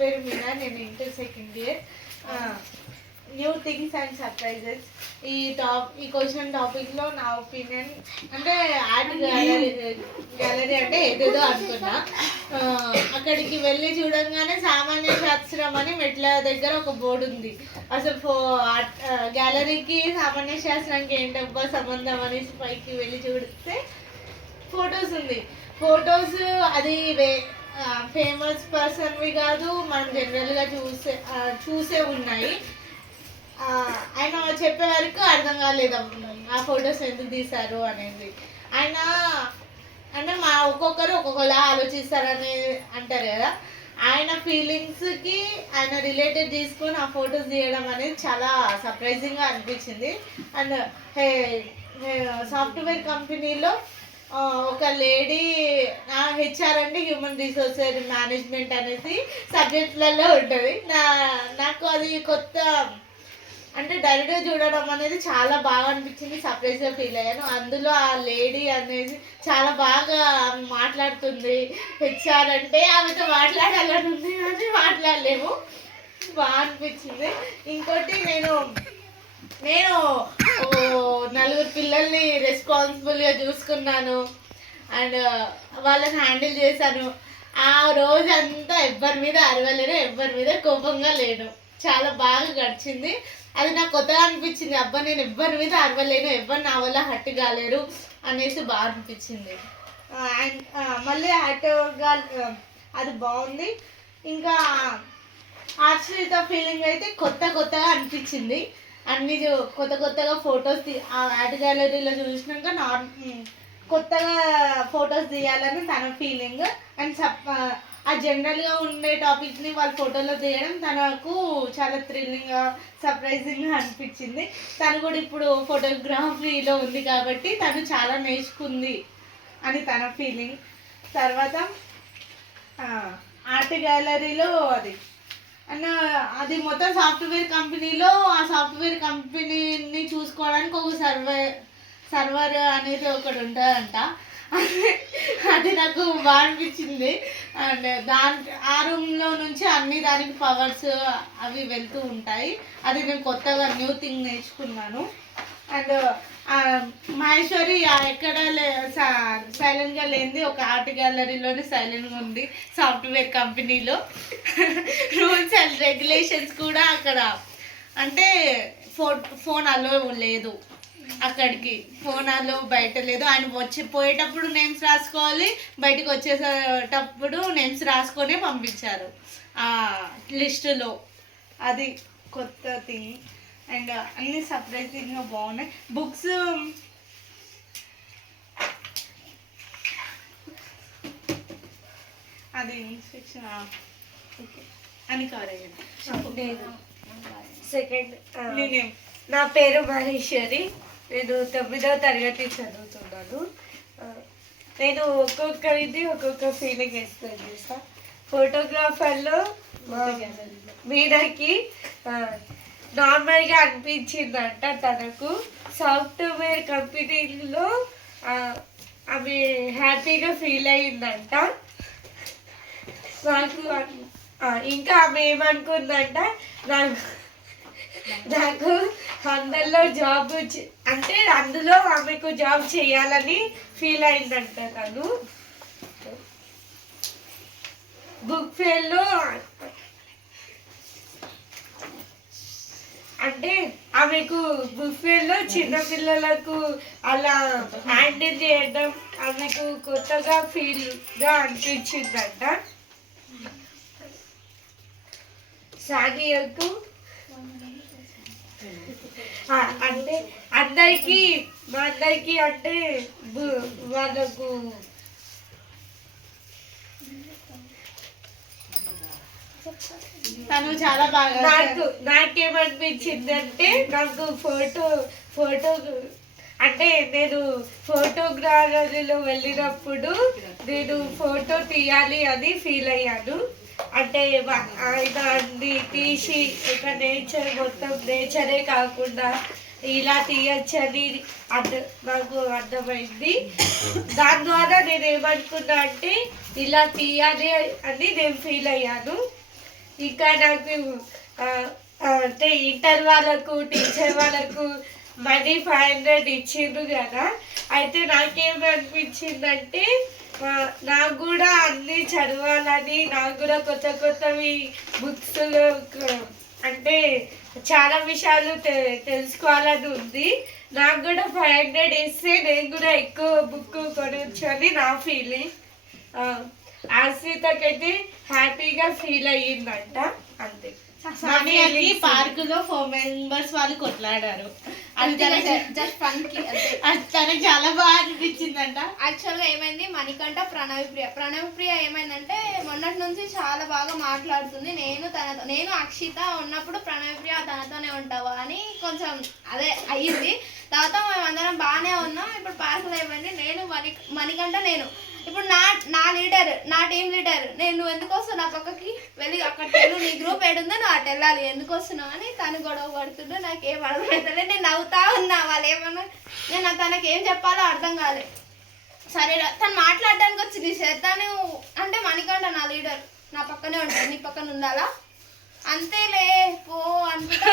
పేరు మీనా, నేను inter second year. New things and surprises ఈ క్వశ్చన్ టాపిక్లో నా ఒపీనియన్ అంటే ఆర్ట్ గ్యాలరీ అంటే ఏదేదో అనుకున్నా. అక్కడికి వెళ్ళి చూడంగానే సామాన్య శాస్త్రం అని మెట్ల దగ్గర ఒక బోర్డు ఉంది. అసలు గ్యాలరీకి సామాన్య శాస్త్రానికి ఏంటబ్బా సంబంధం అని పైకి వెళ్ళి చూస్తే ఫొటోస్ ఉంది. ఫొటోస్ అది ఫేమస్ పర్సన్వి కాదు, మనం జనరల్గా చూసే ఉన్నాయి. ఆయన చెప్పే వరకు అర్థం కాలేదు ఆ ఫొటోస్ ఎందుకు తీశారు అనేది. ఆయన అంటే ఒక్కొక్కరు ఒక్కొక్కలా ఆలోచిస్తారని అంటారు కదా, ఆయన ఫీలింగ్స్కి ఆయన రిలేటెడ్ తీసుకొని ఆ ఫొటోస్ తీయడం అనేది చాలా సర్ప్రైజింగ్గా అనిపించింది. అండ్ సాఫ్ట్వేర్ కంపెనీలో ఒక లేడీ హెచ్ఆర్ అంటే హ్యూమన్ రిసోర్సెస్ మేనేజ్మెంట్ అనేది సబ్జెక్టులలో ఉంటుంది. నాకు అది కొత్త అంటే డైరెక్ట్గా చూడడం అనేది చాలా బాగా అనిపించింది, సర్ప్రైజ్గా ఫీల్ అయ్యాను. అందులో ఆ లేడీ అనేది చాలా బాగా మాట్లాడుతుంది. హెచ్ఆర్ అంటే ఆమెతో మాట్లాడాలని ఉంది కానీ మాట్లాడలేము, బాగా అనిపించింది. ఇంకోటి నేను నలుగురు పిల్లల్ని రెస్పాన్సిబుల్గా చూసుకున్నాను అండ్ వాళ్ళని హ్యాండిల్ చేశాను. ఆ రోజంతా ఎవ్వరి మీద అరవలేను, ఎవ్వరి మీద కోపంగా లేను, చాలా బాగా గడిచింది. అది నాకు కొత్తగా అనిపించింది. అబ్బా నేను ఎవ్వరి మీద అరవలేను, ఎవ్వరు నా వల్ల హట్ కాలేరు అనేసి బాగా అనిపించింది. అండ్ మళ్ళీ హట్గా అది బాగుంది. ఇంకా ఆశ్రిత ఫీలింగ్ అయితే కొత్తగా అనిపించింది. అన్ని కొత్తగా ఫొటోస్ ఆర్ట్ గ్యాలరీలో చూసినాక కొత్తగా ఫొటోస్ తీయాలని తన ఫీలింగ్. అండ్ ఆ జనరల్గా ఉండే టాపిక్ని వాళ్ళ ఫోటోలో తీయడం తనకు చాలా థ్రిల్లింగ్గా సర్ప్రైజింగ్గా అనిపించింది. తను కూడా ఇప్పుడు ఫోటోగ్రఫీలో ఉంది కాబట్టి తను చాలా నేర్చుకుంది అని తన ఫీలింగ్. తర్వాత ఆర్ట్ గ్యాలరీలో అది మొత్తం సాఫ్ట్వేర్ కంపెనీలో ఆ సాఫ్ట్వేర్ కంపెనీని చూసుకోవడానికి ఒక సర్వర్ అనేది ఒకటి ఉంటుందంట. అది నాకు బాగా అనిపించింది. అండ్ ఆ రూమ్లో నుంచి అన్ని దానికి పవర్స్ అవి వెళ్తూ ఉంటాయి. అది నేను కొత్తగా న్యూ థింగ్ నేర్చుకున్నాను. అండ్ మహేశ్వరి ఎక్కడ సైలెంట్గా లేనిది ఒక ఆర్ట్ గ్యాలరీలోనే సైలెంట్గా ఉంది. సాఫ్ట్వేర్ కంపెనీలో రూల్స్ అండ్ రెగ్యులేషన్స్ కూడా అక్కడ అంటే ఫోన్ అలో లేదు, అక్కడికి ఫోన్ అలో బయట లేదు. ఆయన పోయేటప్పుడు నేమ్స్ రాసుకోవాలి, బయటకు వచ్చేసేటప్పుడు నేమ్స్ రాసుకొనే పంపించారు ఆ లిస్టులో. అది కొత్త థింగ్. అండ్ అన్ని సర్ప్రైజింగ్గా బాగున్నాయి. బుక్స్ అది ఇన్స్ట్రక్షన్ ఓకే అని కవర్ అయ్యింది. సెకండ్ నా పేరు మహేశ్వరి, నేను 9వ తరగతి చదువుతున్నాను. నేను ఒక్కొక్క ఫీలింగ్ ఎక్స్ప్లెయిన్ చేస్తాను. ఫోటోగ్రాఫర్లో మీనాకి నార్మల్గా అనిపించిందంట. తనకు సాఫ్ట్వేర్ కంపెనీలో ఆమె హ్యాపీగా ఫీల్ అయిందంట. నాకు ఇంకా ఆమె ఏమనుకుందంట, నాకు అందరిలో జాబ్ అంటే అందులో ఆమెకు జాబ్ చేయాలని ఫీల్ అయిందంట. తను బుక్ ఫేర్లో అంటే ఆమెకు బుక్ ఫేర్లో చిన్నపిల్లలకు అలా హ్యాండిల్ చేయడం ఆమెకు కొత్తగా ఫీల్గా అనిపించిందంట. సానియాకు అంటే అందరికీ అంటే వాళ్ళకు తను చాలా బాగా నాకేమనిపించిందంటే నాకు ఫోటో అంటే నేను ఫోటోగ్రఫీలో వెళ్ళినప్పుడు నేను ఫోటో తీయాలి అని ఫీల్ అయ్యాను. అంటే ఆయన అన్ని తీసి ఒక నేచర్ మొత్తం నేచరే కాకుండా ఇలా తీయచ్చని నాకు అర్థమైంది. దాని ద్వారా నేను ఏమనుకున్నా అంటే ఇలా తీయాలి అని నేను ఫీల్ అయ్యాను. ఇంకా నాకు ఆ, అంటే ఇంటర్ వాళ్ళకు టీచర్ వాళ్ళకు మనీ 500 ఇచ్చిండ్రు కదా. అయితే నాకేమనిపించిందంటే నాకు కూడా అన్నీ చదవాలని, నాకు కూడా కొత్త కొత్తవి బుక్స్ అంటే చాలా విషయాలు తెలుసుకోవాలని ఉంది. నాకు కూడా 500 ఇస్తే నేను కూడా ఎక్కువ బుక్ కొనవచ్చు అని నా ఫీలింగ్. ఆశ్రితకైతే హ్యాపీగా ఫీల్ అయ్యిందంట, అంతే. సానియాకి పార్కులో 4 మెంబర్స్ వాళ్ళు కొట్లాడారు. అది జస్ట్ ఫన్ కి తనకి చాలా బాగా అనిపించిందంట. యాక్చువల్గా ఏమైంది, మణికంఠ ప్రణవి ప్రియ ఏమైందంటే మొన్నటి నుంచి చాలా బాగా మాట్లాడుతుంది. నేను అక్షిత ఉన్నప్పుడు ప్రణవి ప్రియ తనతోనే ఉంటావా అని కొంచెం అదే అయ్యింది. తర్వాత మేమందరం బాగానే ఉన్నాం. ఇప్పుడు పార్కులో ఏమైంది, నేను మణికంఠ నేను ఇప్పుడు నా లీడర్, నా టీం లీడర్, నువ్వు ఎందుకు వస్తున్నావు నా పక్కకి వెళ్ళి అక్కడికి వెళ్ళు, నీ గ్రూప్ ఏడుందో నువ్వు అటు వెళ్ళాలి, ఎందుకు వస్తున్నావు అని తను గొడవ పడుతుంటే నాకేం అర్థమవుతలే. నేను నవ్వుతా ఉన్నా. వాళ్ళు ఏమన్నా నేను తనకి ఏం చెప్పాలో అర్థం కాలే. సరే తను మాట్లాడడానికి వచ్చింది తను అంటే మణికంఠ నా లీడర్, నా పక్కనే ఉంటుంది, నీ పక్కన ఉండాలా, అంతేలే పో అనుకుంటా.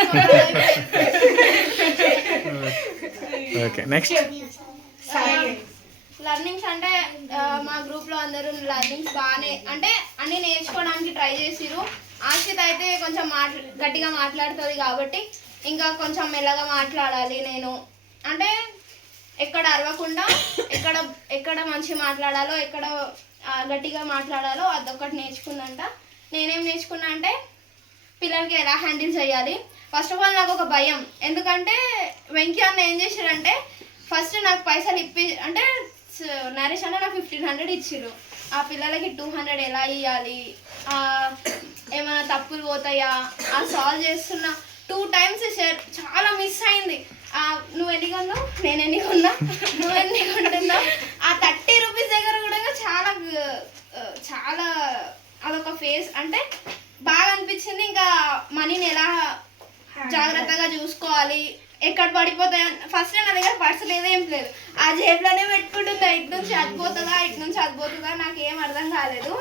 లర్నింగ్స్ అంటే మా గ్రూప్లో అందరూ లర్నింగ్స్ బాగానే అంటే అన్నీ నేర్చుకోవడానికి ట్రై చేసిరు. ఆశ్రిత అయితే కొంచెం గట్టిగా మాట్లాడుతుంది కాబట్టి ఇంకా కొంచెం మెల్లగా మాట్లాడాలి నేను. అంటే ఎక్కడ అరవకుండా ఎక్కడ మంచి మాట్లాడాలో, ఎక్కడ గట్టిగా మాట్లాడాలో అదొకటి నేర్చుకుందంట. నేనేం నేర్చుకున్నా అంటే పిల్లలకి ఎలా హ్యాండిల్ చేయాలి. ఫస్ట్ ఆఫ్ ఆల్ నాకు ఒక భయం, ఎందుకంటే వెంకీ అన్న ఏం చేశారంటే ఫస్ట్ నాకు పైసలు అంటే నరేష్ అన్న నాకు 1500 ఇచ్చిర్రు. ఆ పిల్లలకి 200 ఎలా ఇవ్వాలి, ఏమైనా తప్పులు పోతాయా, ఆ సాల్వ్ చేస్తున్న 2 times చాలా మిస్ అయింది. నువ్వు ఎన్ని కొన్నావు, నేను ఎన్ని కొన్నా, నువ్వు ఎన్ని కొంటున్నావు, ఆ 30 రూపీస్ దగ్గర కూడా చాలా అదొక ఫేస్ అంటే బాగా అనిపించింది. ఇంకా మనీని ఎలా జాగ్రత్తగా చూసుకోవాలి, ఎక్కడ పడిపోతాయి. ఫస్ట్ నా దగ్గర పర్సు లేదేం లేదు, ఆ జేబులోనే పెట్టుకుంటుందా, ఇటు నుంచి అదిపోతుందా, ఇటు నుంచి అదిపోతుందా, నాకు ఏం అర్థం కాలేదు.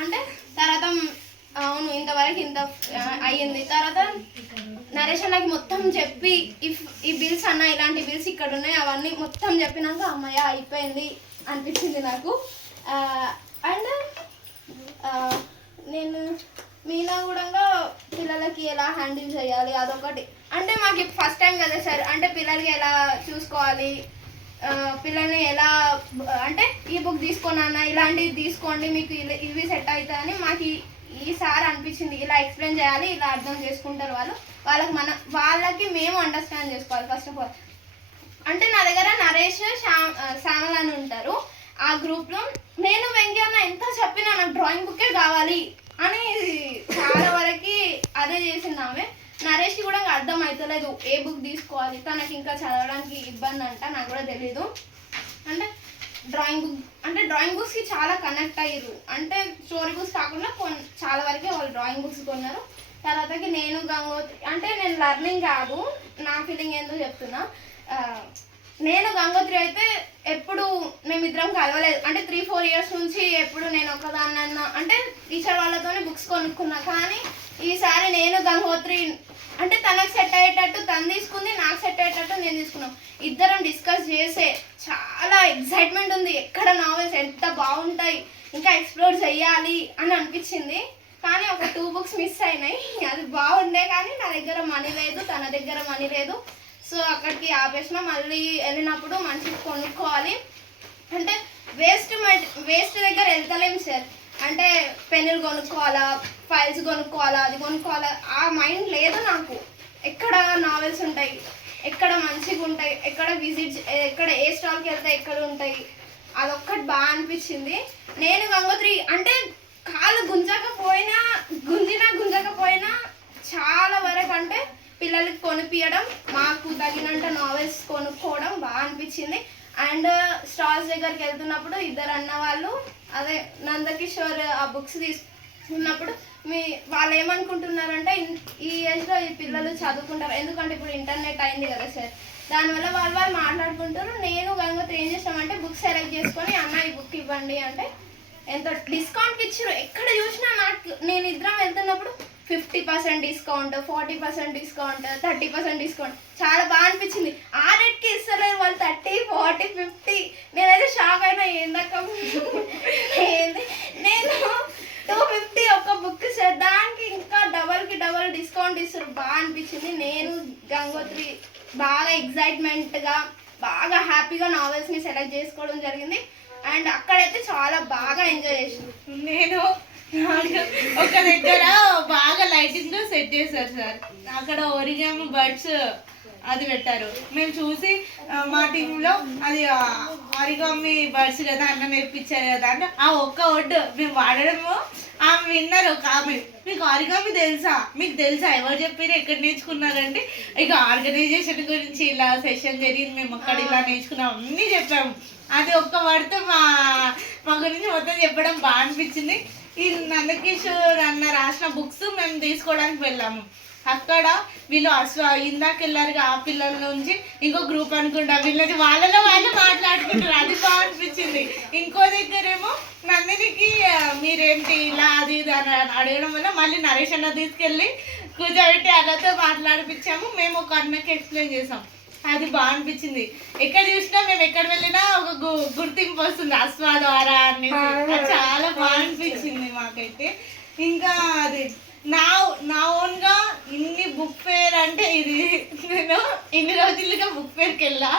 అంటే తర్వాత అవును ఇంతవరకు ఇంత అయ్యింది. తర్వాత నరేష్ నాకు మొత్తం చెప్పి ఈ బిల్స్ అన్న ఇలాంటి బిల్స్ ఇక్కడ ఉన్నాయి అవన్నీ మొత్తం చెప్పినాక అమ్మయ్య అయిపోయింది అనిపించింది నాకు. అండ్ నేను మీనా కూడా పిల్లలకి ఎలా హ్యాండిల్ చేయాలి అదొకటి. అంటే మాకు ఫస్ట్ టైం కదా సార్, అంటే పిల్లలకి ఎలా చూసుకోవాలి, పిల్లల్ని ఎలా అంటే ఈ బుక్ తీసుకోనన్న ఇలాంటివి తీసుకోండి మీకు ఇవి సెట్ అవుతాయని మాకు ఈసారి అనిపించింది. ఇలా ఎక్స్ప్లెయిన్ చేయాలి, ఇలా అర్థం చేసుకుంటారు వాళ్ళకి మేము అండర్స్టాండ్ చేసుకోవాలి ఫస్ట్ ఆఫ్ ఆల్. అంటే నా దగ్గర నరేష్ శ్యామల్ అని ఉంటారు ఆ గ్రూప్లో. నేను వెంకీ అన్న ఎంత చెప్పినా నాకు డ్రాయింగ్ బుక్కే కావాలి అని చాలా వరకు అదే చేసింది ఆమె. నరేష్కి కూడా అర్థం అవుతలేదు ఏ బుక్ తీసుకోవాలి, తనకి ఇంకా చదవడానికి ఇబ్బంది అంట, నాకు కూడా తెలీదు. అంటే డ్రాయింగ్ బుక్స్కి చాలా కనెక్ట్ అయ్యారు. అంటే స్టోరీ బుక్స్ కాకుండా చాలా వరకే వాళ్ళు డ్రాయింగ్ బుక్స్ కొన్నారు. తర్వాతకి నేను గంగోత్రి అంటే నేను లర్నింగ్ కాదు, నా ఫీలింగ్ ఏందో చెప్తున్నా. నేను గంగోత్రి అయితే ఎప్పుడు మేమిద్దరం కలవలేదు. అంటే 3-4 years నుంచి ఎప్పుడు నేను ఒకదాన్నన్నా అంటే టీచర్ వాళ్ళతోనే బుక్స్ కొనుక్కున్నా. కానీ ఈసారి నేను గంగోత్రి అంటే తనకు సెట్ అయ్యేటట్టు తను తీసుకుంది, నాకు సెట్ అయ్యేటట్టు నేను తీసుకున్నాం. ఇద్దరం డిస్కస్ చేసే చాలా ఎక్సైట్మెంట్ ఉంది, ఎక్కడ నావెల్స్ ఎంత బాగుంటాయి ఇంకా ఎక్స్ప్లోర్ చెయ్యాలి అని అనిపించింది. కానీ ఒక 2 books మిస్ అయినాయి. అది బాగుండే కానీ నా దగ్గర మనీ లేదు, తన దగ్గర మనీ లేదు. సో అక్కడికి ఆపేసిన. మళ్ళీ వెళ్ళినప్పుడు మంచిగా కొనుక్కోవాలి. అంటే వేస్ట్ దగ్గర వెళ్తలేము సార్. అంటే పెన్నులు కొనుక్కోవాలా, ఫైల్స్ కొనుక్కోవాలా, అది కొనుక్కోవాలా, ఆ మైండ్ లేదు నాకు. ఎక్కడ నావెల్స్ ఉంటాయి, ఎక్కడ మంచిగా ఉంటాయి, ఎక్కడ ఏ స్టాల్కి వెళ్తే ఎక్కడ ఉంటాయి, అదొక్కటి బాగా అనిపించింది. నేను గంగోత్రి అంటే కాలు గుంజకపోయినా చాలా వరకు అంటే పిల్లలకి కొనిపించడం, మాకు తగినంత నావెల్స్ కొనుక్కోవడం బాగా అనిపించింది. అండ్ స్టాల్స్ దగ్గరికి వెళ్తున్నప్పుడు ఇద్దరు అన్న వాళ్ళు అదే నందకిషోర్ ఆ బుక్స్ తీసుకున్నప్పుడు వాళ్ళు ఏమనుకుంటున్నారంటే ఈ ఏజ్లో ఈ పిల్లలు చదువుకుంటారు, ఎందుకంటే ఇప్పుడు ఇంటర్నెట్ అయింది కదా సార్, దానివల్ల వాళ్ళు మాట్లాడుకుంటారు. నేను గంగోత్రి ఏం చేస్తామంటే బుక్ సెలెక్ట్ చేసుకొని అన్న ఈ బుక్ ఇవ్వండి అంటే ఎంత డిస్కౌంట్కి ఇచ్చారు. ఎక్కడ చూసినా నేను ఇద్దరం వెళ్తున్నప్పుడు 50% డిస్కౌంట్, 40% డిస్కౌంట్, 30% డిస్కౌంట్. చాలా బాగా అనిపించింది. ఆ రేట్కి ఇస్తలేరు వాళ్ళు, 30, 40, 50. నేనైతే షాక్ అయినా. ఏందక్క ఏంది, నేను 250 ఒక బుక్ సార్, దానికి ఇంకా డబల్కి డబల్ డిస్కౌంట్ ఇస్తారు. బాగా అనిపించింది. నేను గంగోత్రి బాగా ఎగ్జైట్మెంట్గా బాగా హ్యాపీగా నావెల్స్ని సెలెక్ట్ చేసుకోవడం జరిగింది. అండ్ అక్కడైతే చాలా బాగా ఎంజాయ్ చేసాను. నేను ఒక దగ్గర బాగా లైటింగ్ సెట్ చేశారు సార్. అక్కడ ఒరిగామి బర్డ్స్ అది పెట్టారు. మేము చూసి మా టీంలో అది ఒరిగామి బర్డ్స్ కదా అన్న నేర్పించారు కదా అంటే ఆ ఒక్క వర్డ్ మేము వాడడము ఆమె విన్నారు. ఒక ఆమె మీకు ఆరిగామి తెలుసా, మీకు తెలుసా, ఎవరు చెప్పారు, ఎక్కడ నేర్చుకున్నారంటే ఇక ఆర్గనైజేషన్ గురించి ఇలా సెషన్ జరిగింది, మేము అక్కడ ఇలా నేర్చుకున్నాం అన్నీ చెప్పాము. అది ఒక్క వర్డ్తో మా గురించి మొత్తం చెప్పడం బాగా అనిపించింది. ఈ నందకిషోర్ అన్న రాసిన బుక్స్ మేము తీసుకోవడానికి వెళ్ళాము. అక్కడ వీళ్ళు ఇందాక వెళ్ళారు ఆ పిల్లల నుంచి ఇంకో గ్రూప్ అనుకుంటా, వీళ్ళని వాళ్ళలో వాళ్ళు మాట్లాడుకుంటారు. అది బాగా అనిపించింది. ఇంకో దగ్గరేమో నందినికి మీరేంటి ఇలా అది ఇది అని అడగడం వల్ల మళ్ళీ నరేష్ అన్న తీసుకెళ్ళి కూర్చోబెట్టి అన్నతో మాట్లాడిపించాము. మేము ఒక అన్నకి ఎక్స్ప్లెయిన్ చేసాం. అది బాగా అనిపించింది. ఎక్కడ చూసినా మేము ఎక్కడ వెళ్ళినా ఒక గుర్తింపు వస్తుంది అస్వా ద్వారా అని. చాలా బాగా అనిపించింది మాకైతే. ఇంకా అది నా ఓన్గా ఇన్ని బుక్ ఫేర్ అంటే ఇది నేను ఇన్ని రోజులుగా బుక్ ఫేర్కి వెళ్ళా.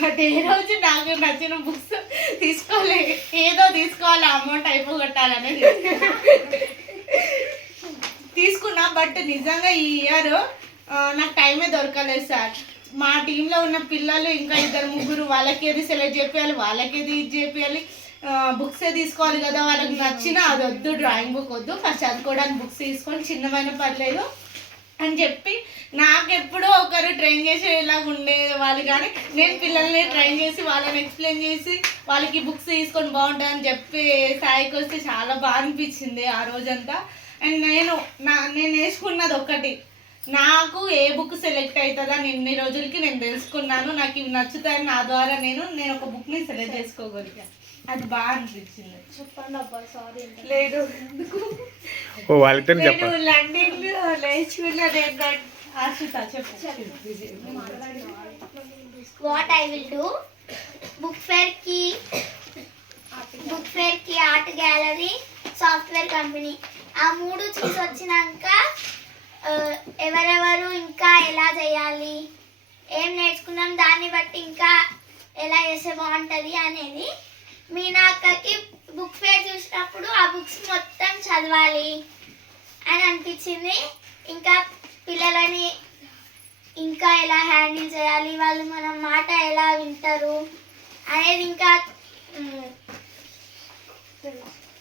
బట్ ఏ రోజు నాకు నచ్చిన బుక్స్ తీసుకోలే. ఏదో తీసుకోవాలి, అమౌంట్ అయిపోగొట్టాలనేది తీసుకున్నా. బట్ నిజంగా ఈ ఇయర్ నాకు టైమే దొరకలేదు సార్. మా టీంలో ఉన్న పిల్లలు ఇంకా 2-3 వాళ్ళకి ఏది సెలెక్ట్ చేయాలి, వాళ్ళకి ఏది ఇది చేయాలి, బుక్సే తీసుకోవాలి కదా. వాళ్ళకి నచ్చిన అది వద్దు, డ్రాయింగ్ బుక్ వద్దు, ఫస్ట్ చదువుకోవడానికి బుక్స్ తీసుకొని చిన్నమైన పర్లేదు అని చెప్పి నాకెప్పుడో ఒకరు ట్రైన్ చేసేలాగా ఉండేవాళ్ళు. కానీ నేను పిల్లల్ని ట్రైన్ చేసి వాళ్ళని ఎక్స్ప్లెయిన్ చేసి వాళ్ళకి బుక్స్ తీసుకొని బాగుంటుందని చెప్పి స్థాయికి వస్తే చాలా బాగా అనిపించింది ఆ రోజంతా. అండ్ నేను నేర్చుకున్నది ఒకటి, నాకు ఏ బుక్ సెలెక్ట్ అవుతుందా ఇన్ని రోజులకి నేను తెలుసుకున్నాను. నాకు ఇవి నచ్చుతాయని నా ద్వారా నేను ఒక బుక్ని సెలెక్ట్ చేసుకోగలిగాను. అది బాగా అనిపించింది. చెప్పండి అబ్బా, సారీ. లేదు నేను లండన్లో నేర్చుకున్నది ఏంటంటే ఆశ్రిత చెప్పు. What I will do, book fair కి ఆర్ట్ గ్యాలరీ, సాఫ్ట్వేర్ కంపెనీ, ఆ 3 చూసి వచ్చినాక ఎవరెవరు ఇంకా ఎలా చేయాలి, ఏం నేర్చుకున్నాం, దాన్ని బట్టి ఇంకా ఎలా చేస్తే బాగుంటుంది అనేది. మీనా అక్కకి బుక్ ఫేర్ చూసినప్పుడు ఆ బుక్స్ మొత్తం చదవాలి అని అనిపించింది. ఇంకా పిల్లలని ఇంకా ఎలా హ్యాండిల్ చేయాలి, వాళ్ళు మన మాట ఎలా వింటారు అనేది ఇంకా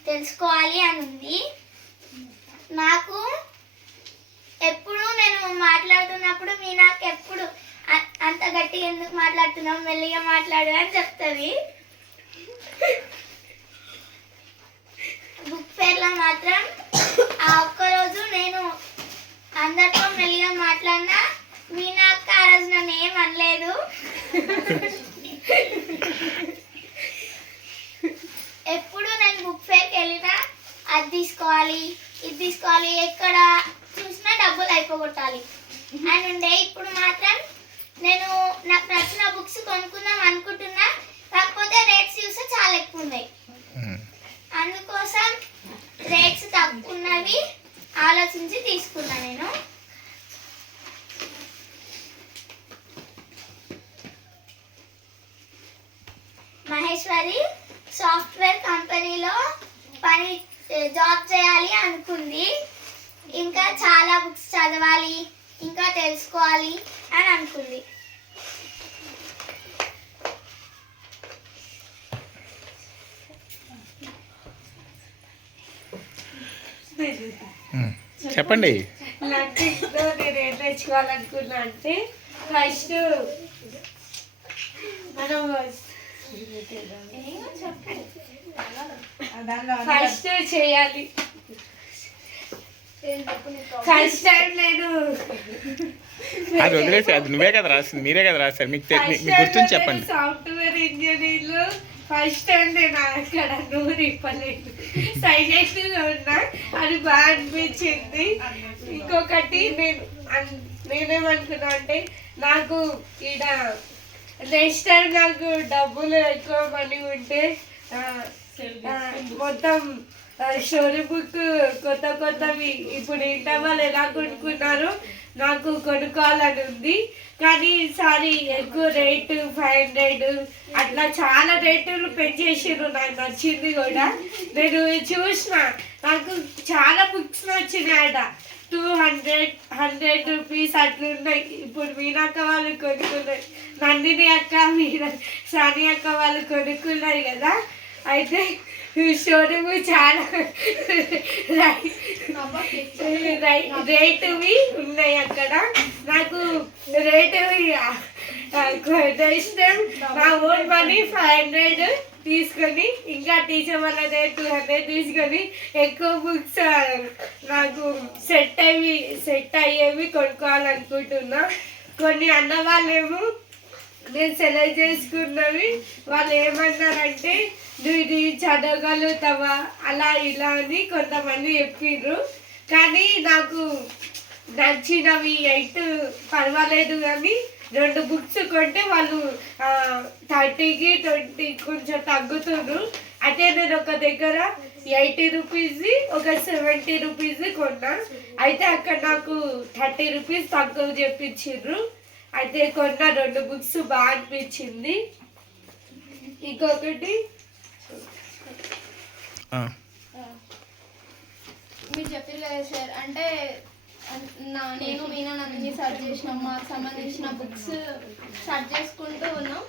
తెలుసుకోవాలి అని ఉంది. నాకు ఎప్పుడు నేను మాట్లాడుతున్నప్పుడు మీ నాకు ఎప్పుడు అంత గట్టిగా ఎందుకు మాట్లాడుతున్నావు, మెల్లిగా మాట్లాడు అని చెప్తుంది. బుక్ ఫేర్లో మాత్రం ఆ ఒక్కరోజు నేను అందరితో మెల్లిగా మాట్లాడినా మీనా అక్క ఆ రోజు నన్ను ఏం అనలేదు. ఎప్పుడు నేను బుక్ ఫేర్కి వెళ్ళినా అది తీసుకోవాలి, ఇది తీసుకోవాలి, ఎక్కడ చూసినా డబ్బులు అయిపోగొట్టాలి అని ఉండే. ఇప్పుడు మాత్రం నేను నాకు నచ్చిన బుక్స్ కొనుక్కుందాం అనుకుంటున్నా, కాకపోతే రేట్స్ చూస్తే చాలా ఎక్కువ ఉన్నాయి. అందుకోసం రేట్స్ తక్కువ ఉన్నవి ఆలోచించి తీసుకున్నా నేను. మహేశ్వరి సాఫ్ట్వేర్ కంపెనీలో జాబ్ చేయాలి అనుకుంది. ఇంకా చాలా బుక్స్ చదవాలి, ఇంకా తెలుసుకోవాలి అని అనుకుంది. చెప్పండి. లండన్లో నేను ఏం నేర్చుకోవాలనుకున్నా అంటే ఫస్ట్ మనం ఫస్ట్ చేయాలి. ఫస్ట్ టైం నేను అది వదిలేసి, అది నువ్వే కదా రాసింది, మీరే కదా రాశారు, మీకు గుర్తుంచి చెప్పండి. సాఫ్ట్వేర్ ఇంజనీర్లో ఫస్ట్ అంటే నా అక్కడ నూరు ఇప్పలేదు సైలెంట్గా ఉన్నా, అది బాగా అనిపించింది. ఇంకొకటి నేనేమనుకున్నా అంటే నాకు ఈడ నెక్స్ట్ టైం నాకు డబ్బులు ఎక్కువ మనీ ఉంటే మొత్తం స్టోరీ బుక్ కొత్తవి ఇప్పుడు ఇంటర్ వాళ్ళు ఎలా కొనుక్కున్నారో నాకు కొనుక్కోవాలని ఉంది. కానీ ఈసారి ఎక్కువ రేటు 500 అట్లా చాలా రేటులు పెంచేసారు. నాకు నచ్చింది కూడా. నేను చూసిన నాకు చాలా బుక్స్ నచ్చినాయట. 200 రూపీస్ అట్లున్నాయి. ఇప్పుడు మీనాక్క వాళ్ళు కొనుక్కున్నారు, నందిని అక్క సాని అక్క వాళ్ళు కొనుక్కున్నారు కదా. అయితే షోరూమ్ చాలా రేటువి ఉన్నాయి అక్కడ. నాకు రేటువి ఇష్టం. నా ఓన్ మనీ 500 తీసుకొని ఇంకా టీచర్ వాళ్ళ 200 తీసుకొని ఎక్కువ బుక్స్ నాకు సెట్ అయ్యేవి కొనుక్కోవాలనుకుంటున్నా. కొన్ని అన్న వాళ్ళేమో నేను సెలెక్ట్ చేసుకున్నవి వాళ్ళు ఏమన్నారంటే నువ్వు ఇది చదవగలుగుతావా అలా ఇలా అని కొంతమంది చెప్పిండ్రు. కానీ నాకు నచ్చినవి 8 పర్వాలేదు. కానీ 2 బుక్స్ కొంటే వాళ్ళు 30కి 20 కొంచెం తగ్గుతున్నారు. అయితే నేను ఒక దగ్గర 80 రూపీస్ ఒక 70 రూపీస్ కొన్నా. అయితే అక్కడ నాకు 30 రూపీస్ తక్కువ చెప్పించిండ్రు. అయితే కొన్న 2 బుక్స్ బాగా అనిపించింది. ఇంకొకటి మీరు చెప్పారు కదా సార్, అంటే నేను మీనా నందిని సర్చ్ చేసినాం, మాకు సంబంధించిన బుక్స్ సర్చ్ చేసుకుంటూ ఉన్నాం.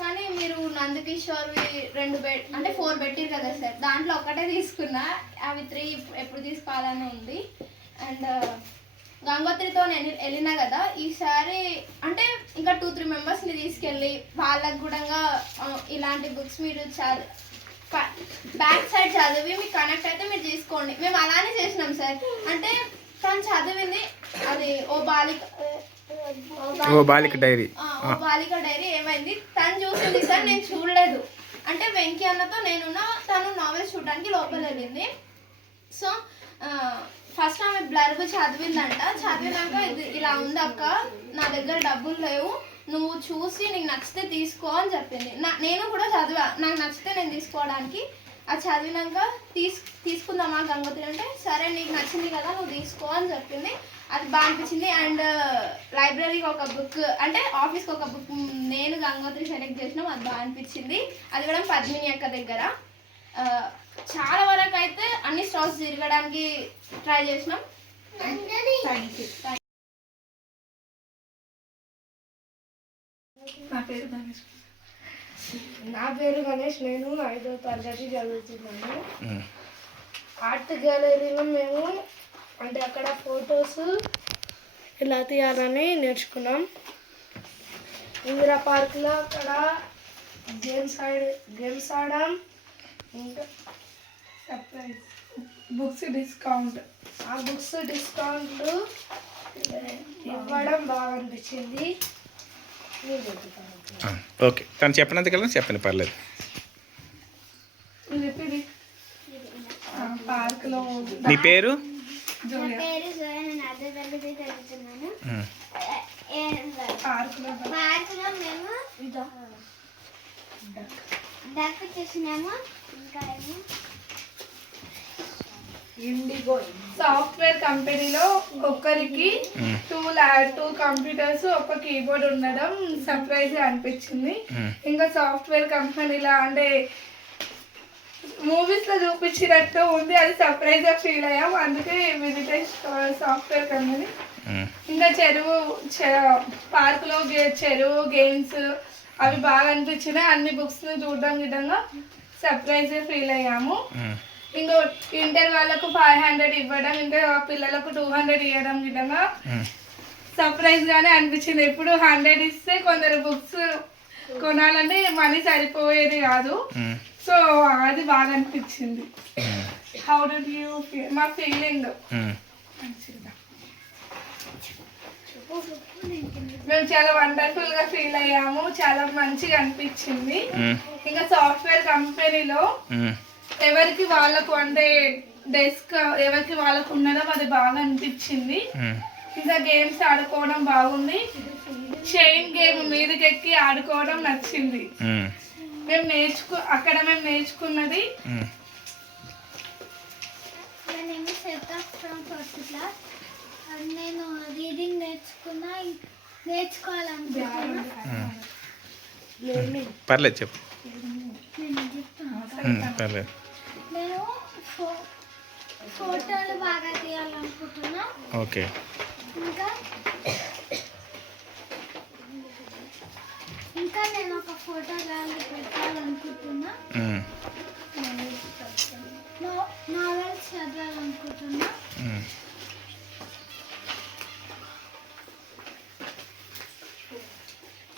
కానీ మీరు నందకిషోర్వి 2 అంటే 4 పెట్టారు కదా సార్, దాంట్లో ఒకటే తీసుకున్నా. అవి 3 ఎప్పుడు తీసుకోవాలని ఉంది. అండ్ గంగోత్రితో నేను వెళ్ళినా కదా, ఈసారి అంటే ఇంకా 2-3 మెంబర్స్ని తీసుకెళ్ళి వాళ్ళకు కూడా ఇలాంటి బుక్స్ మీరు బ్యాక్ సైడ్ చదివి మీకు కనెక్ట్ అయితే మీరు తీసుకోండి. మేము అలానే చేసినాం సార్. అంటే తను చదివింది అది ఓ బాలిక డైరీ ఏమైంది తను చూసింది సార్, నేను చూడలేదు. అంటే వెంకీ అన్నతో నేనున్నా, తను నావెల్స్ చూడడానికి లోపల వెళ్ళింది. సో ఫస్ట్ ఆమె బ్లర్బ్ చదివినాక ఇది ఇలా ఉందక్క, నా దగ్గర డబ్బులు లేవు, నువ్వు చూసి నీకు నచ్చితే తీసుకో అని చెప్పింది. నేను కూడా చదివా, నాకు నచ్చితే నేను తీసుకోవడానికి. అది చదివినాక తీసుకుందామా గంగోత్రి అంటే సరే నీకు నచ్చింది కదా నువ్వు తీసుకో అని చెప్పింది. అది బాగా అనిపించింది. అండ్ లైబ్రరీకి ఒక బుక్ అంటే ఆఫీస్కి ఒక బుక్ నేను గంగోత్రి సెలెక్ట్ చేసినాం, అది బాగా అనిపించింది. అది కూడా పద్మిని అక్క దగ్గర. చాలా వరకు అయితే అన్ని స్టాల్స్ తిరగడానికి ట్రై చేసినాం. Thank you. నా పేరు గణేష్. నేను 5వ తరగతి చదువుతున్నాను. ఆర్ట్ గ్యాలరీలో మేము అంటే అక్కడ ఫొటోస్ ఇలా తీయాలని నేర్చుకున్నాం. ఇందిరా పార్క్లో అక్కడ గేమ్స్ ఆడాం. ఇంకా సర్ప్రైజ్ బుక్స్ డిస్కౌంట్ ఇవ్వడం బాగా అనిపించింది. ఓకే, తను చెప్పినందుకల్లా చెప్పండి, పర్లేదు. పార్క్లో నీ పేరు? పార్క్లో మేము డక్ చేసినాము. ఇంకా ఏమో ఇండిగో సాఫ్ట్వేర్ కంపెనీలో ఒక్కరికి 2 కంప్యూటర్స్ ఒక కీబోర్డ్ ఉండడం సర్ప్రైజ్ అనిపించింది. ఇంకా సాఫ్ట్వేర్ కంపెనీలో అంటే మూవీస్ లో చూపించినట్టు ఉంది, అది సర్ప్రైజ్ గా ఫీల్ అయ్యాం. అందుకే విజిటేజ్ సాఫ్ట్వేర్ కంపెనీ. ఇంకా పార్క్ లో చెరువు గేమ్స్ అవి బాగా అనిపించినాయి. అన్ని బుక్స్ ని చూడడం విధంగా సర్ప్రైజ్ ఫీల్ అయ్యాము. ఇంకా ఇంటర్ వాళ్ళకు 500 ఇవ్వడం, ఇంకా పిల్లలకు 200 ఇవ్వడం విధంగా సర్ప్రైజ్ గానే అనిపించింది. ఎప్పుడు 100 ఇస్తే కొందరు బుక్స్ కొనాలంటే మనీ సరిపోయేది కాదు. సో అది బాగా అనిపించింది. How do you feel? మా ఫీలింగ్ మేము చాలా వండర్ఫుల్ గా ఫీల్ అయ్యాము, చాలా మంచిగా అనిపించింది. మ్మ్. ఇంకా సాఫ్ట్వేర్ కంపెనీలో మ్మ్. ఎవరికి వాళ్ళకు అంటే డెస్క్ ఎవరికి వాళ్ళకు ఉండడం అది బాగా అనిపించింది. మ్మ్. ఇంకా గేమ్స్ ఆడుకోవడం బాగుంది. చైన్ గేమ్ మీదకి ఎక్కి ఆడుకోవడం నచ్చింది. మ్మ్. అక్కడ మేము నేర్చుకున్నది మ్మ్. My name is Shweta from first class. నేను రీడింగ్ నేర్చుకోవాలనుకుంటున్నా. పర్లేదు చెప్పు. నేను చెప్తాను. పర్లేదు. నేను ఫోటోలు బాగా తీయాలనుకుంటున్నా. ఓకే. ఇంకా నేను ఒక ఫోటో గ్యాలరీ పెట్టాలనుకుంటున్నా. మ్మ్. నావెల్స్ చదవాలనుకుంటున్నా. మ్మ్.